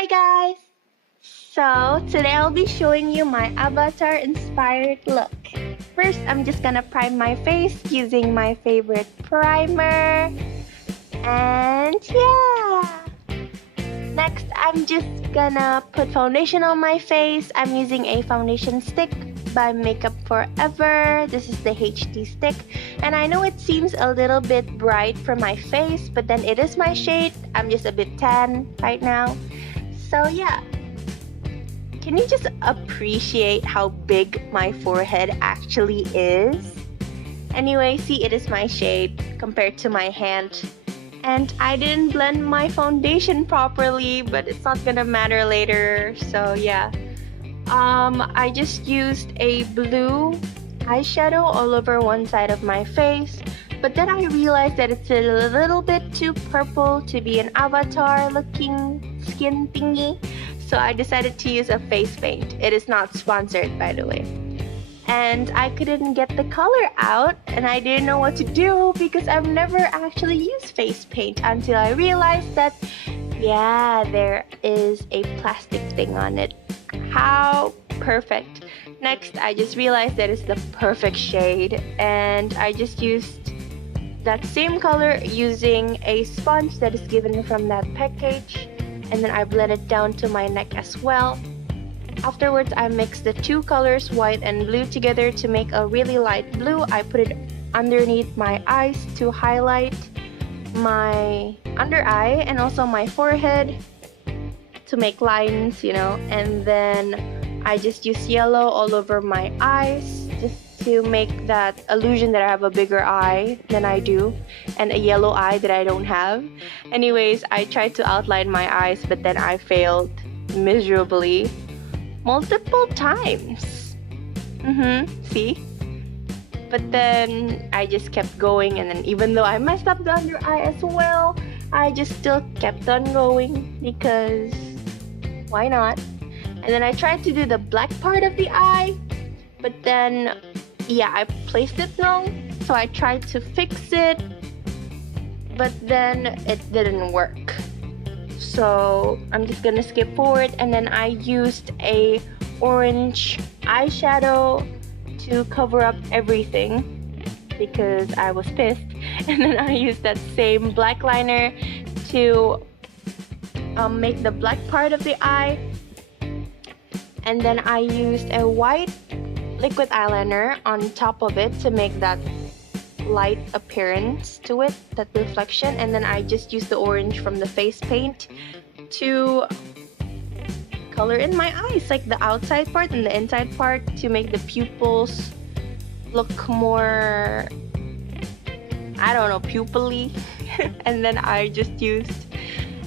Hi guys! So today I'll be showing you my avatar inspired look. First, I'm just gonna prime my face using my favorite primer. And yeah! Next, I'm just gonna put foundation on my face. I'm using a foundation stick by Makeup Forever. This is the HD stick. And I know it seems a little bit bright for my face, but then it is my shade. I'm just a bit tan right now. So yeah. Can you just appreciate how big my forehead actually is? Anyway, see, it is my shade compared to my hand. And I didn't blend my foundation properly, but it's not gonna matter later. So yeah. I just used a blue eyeshadow all over one side of my face. But then I realized that it's a little bit too purple to be an avatar looking skin thingy. So I decided to use a face paint. It is not sponsored, by the way. And I couldn't get the color out and I didn't know what to do because I've never actually used face paint until I realized that, yeah, there is a plastic thing on it. How perfect. Next, I just realized that it's the perfect shade and I just used that same color using a sponge that is given from that package, and then I blend it down to my neck as well. Afterwards, I mixed the two colors, white and blue, together to make a really light blue. I put it underneath my eyes to highlight my under eye and also my forehead to make lines, you know. And then I just use yellow all over my eyes just to make that illusion that I have a bigger eye than I do and a yellow eye that I don't have. Anyways, I tried to outline my eyes, but then I failed miserably multiple times. See? But then I just kept going, and then even though I messed up the under eye as well, I just still kept on going because why not? And then I tried to do the black part of the eye, but then yeah, I placed it wrong. So I tried to fix it, but then it didn't work. So I'm just gonna skip forward, and then I used a orange eyeshadow to cover up everything because I was pissed. And then I used that same black liner to make the black part of the eye. And then I used a white liquid eyeliner on top of it to make that light appearance to it, that reflection. And then I just used the orange from the face paint to color in my eyes, like the outside part and the inside part, to make the pupils look more, I don't know, pupily. And then I just used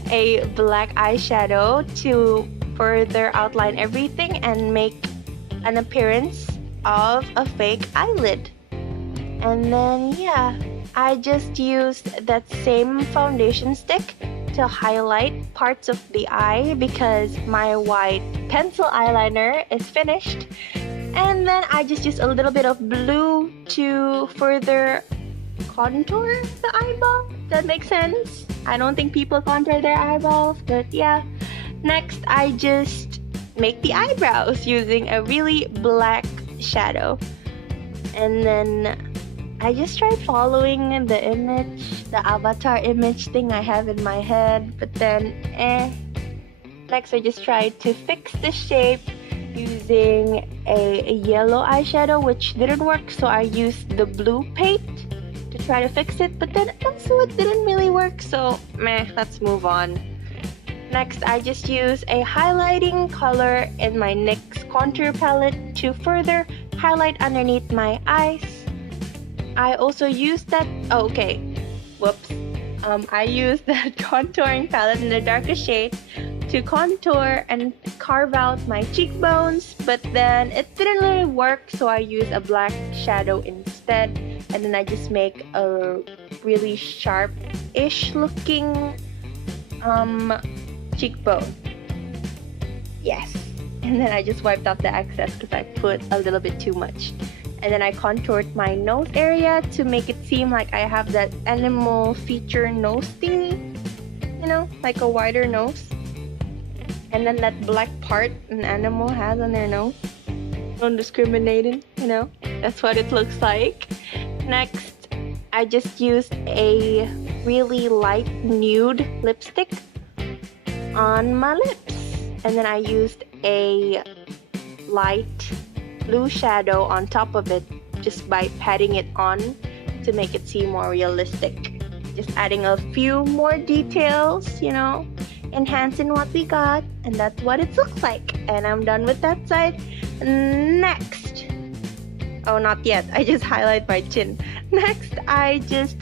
a black eyeshadow to further outline everything and make an appearance of a fake eyelid. And then yeah, I just used that same foundation stick to highlight parts of the eye because my white pencil eyeliner is finished. And then I just used a little bit of blue to further contour the eyeball. That makes sense. I don't think people contour their eyeballs, but yeah. Next, I just make the eyebrows using a really black shadow. And then I just tried following the image, the avatar image thing I have in my head, but then Next, I just tried to fix the shape using a yellow eyeshadow, which didn't work, so I used the blue paint to try to fix it, but then also it didn't really work, so meh, let's move on. Next, I just use a highlighting color in my NYX contour palette to further highlight underneath my eyes. I also used that, I used that contouring palette in the darker shade to contour and carve out my cheekbones, but then it didn't really work, so I used a black shadow instead, and then I just make a really sharp-ish looking cheekbone. Yes. And then I just wiped off the excess because I put a little bit too much. And then I contoured my nose area to make it seem like I have that animal feature nose thingy, you know, like a wider nose. And then that black part an animal has on their nose. Non-discriminating, you know. That's what it looks like. Next, I just used a really light nude lipstick on my lips. And then I used a light blue shadow on top of it just by patting it on to make it seem more realistic. Just adding a few more details, you know, enhancing what we got, and that's what it looks like. And I'm done with that side. Next, oh, not yet, I just highlight my chin. Next, I just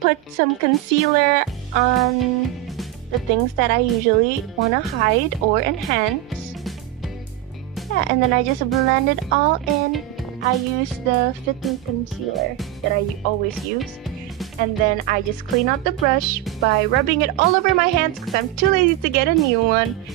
put some concealer on the things that I usually want to hide or enhance. Yeah, and then I just blend it all in. I use the fitting concealer that I always use. And then I just clean out the brush by rubbing it all over my hands because I'm too lazy to get a new one.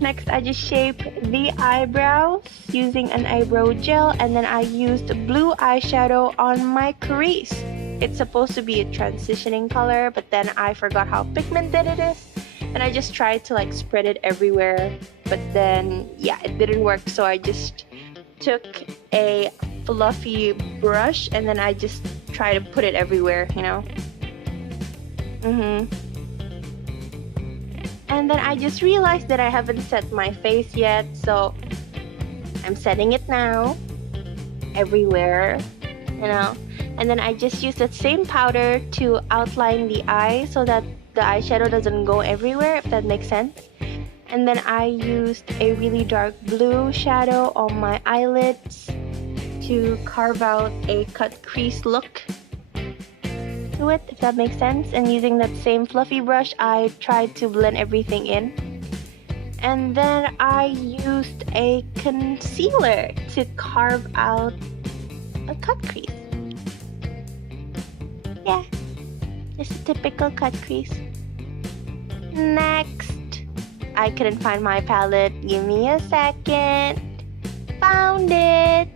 Next, I just shape the eyebrows using an eyebrow gel, and then I used blue eyeshadow on my crease. It's supposed to be a transitioning color, but then I forgot how pigmented it is, and I just tried to like spread it everywhere, but then yeah, it didn't work, so I just took a fluffy brush and then I just try to put it everywhere, you know. And then I just realized that I haven't set my face yet, so I'm setting it now everywhere, you know. And then I just use that same powder to outline the eye so that the eyeshadow doesn't go everywhere, if that makes sense. And then I used a really dark blue shadow on my eyelids to carve out a cut crease look to it, if that makes sense. And using that same fluffy brush, I tried to blend everything in. And then I used a concealer to carve out a cut crease. Yeah, just a typical cut crease. Next, I couldn't find my palette. Give me a second. Found it.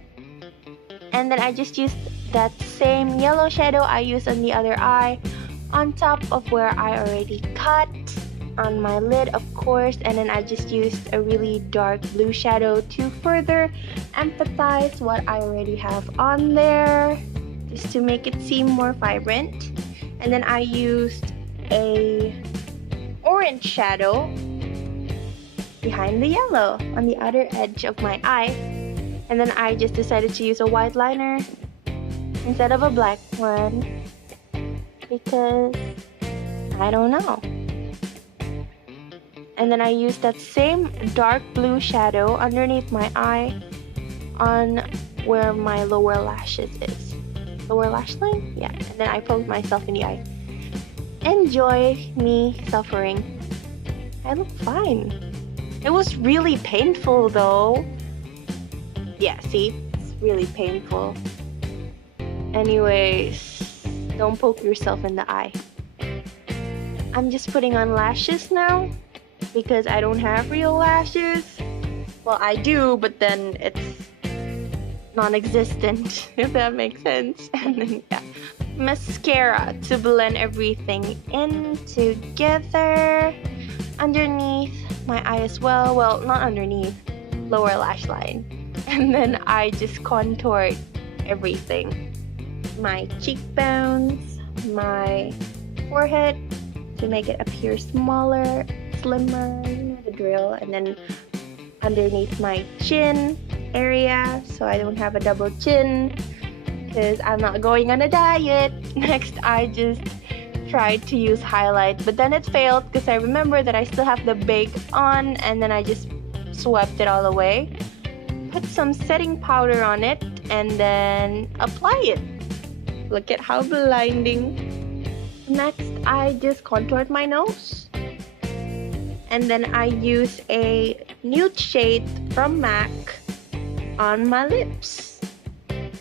And then I just used that same yellow shadow I used on the other eye on top of where I already cut on my lid, of course. And then I just used a really dark blue shadow to further emphasize what I already have on there, just to make it seem more vibrant. And then I used a orange shadow behind the yellow on the outer edge of my eye. And then I just decided to use a white liner instead of a black one because I don't know. And then I used that same dark blue shadow underneath my eye on where my lower lashes is. Lower lash line? Yeah. And then I poked myself in the eye. Enjoy me suffering. I look fine. It was really painful though. Yeah, see? It's really painful. Anyways, don't poke yourself in the eye. I'm just putting on lashes now because I don't have real lashes. Well, I do, but then it's non-existent, if that makes sense. And then, yeah, mascara to blend everything in together underneath my eye as well. Well, not underneath, lower lash line. And then I just contoured everything. My cheekbones, my forehead to make it appear smaller, slimmer, you know the drill. And then underneath my chin area so I don't have a double chin because I'm not going on a diet. Next, I just tried to use highlight, but then it failed because I remember that I still have the bake on, and then I just swept it all away. Put some setting powder on it and then apply it. Look at how blinding. Next, I just contoured my nose. And then I use a nude shade from MAC on my lips.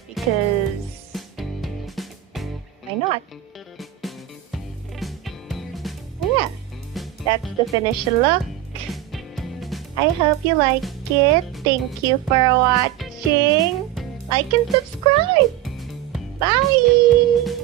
Because why not? Yeah, that's the finished look. I hope you like it. Thank you for watching. Like and subscribe. Bye!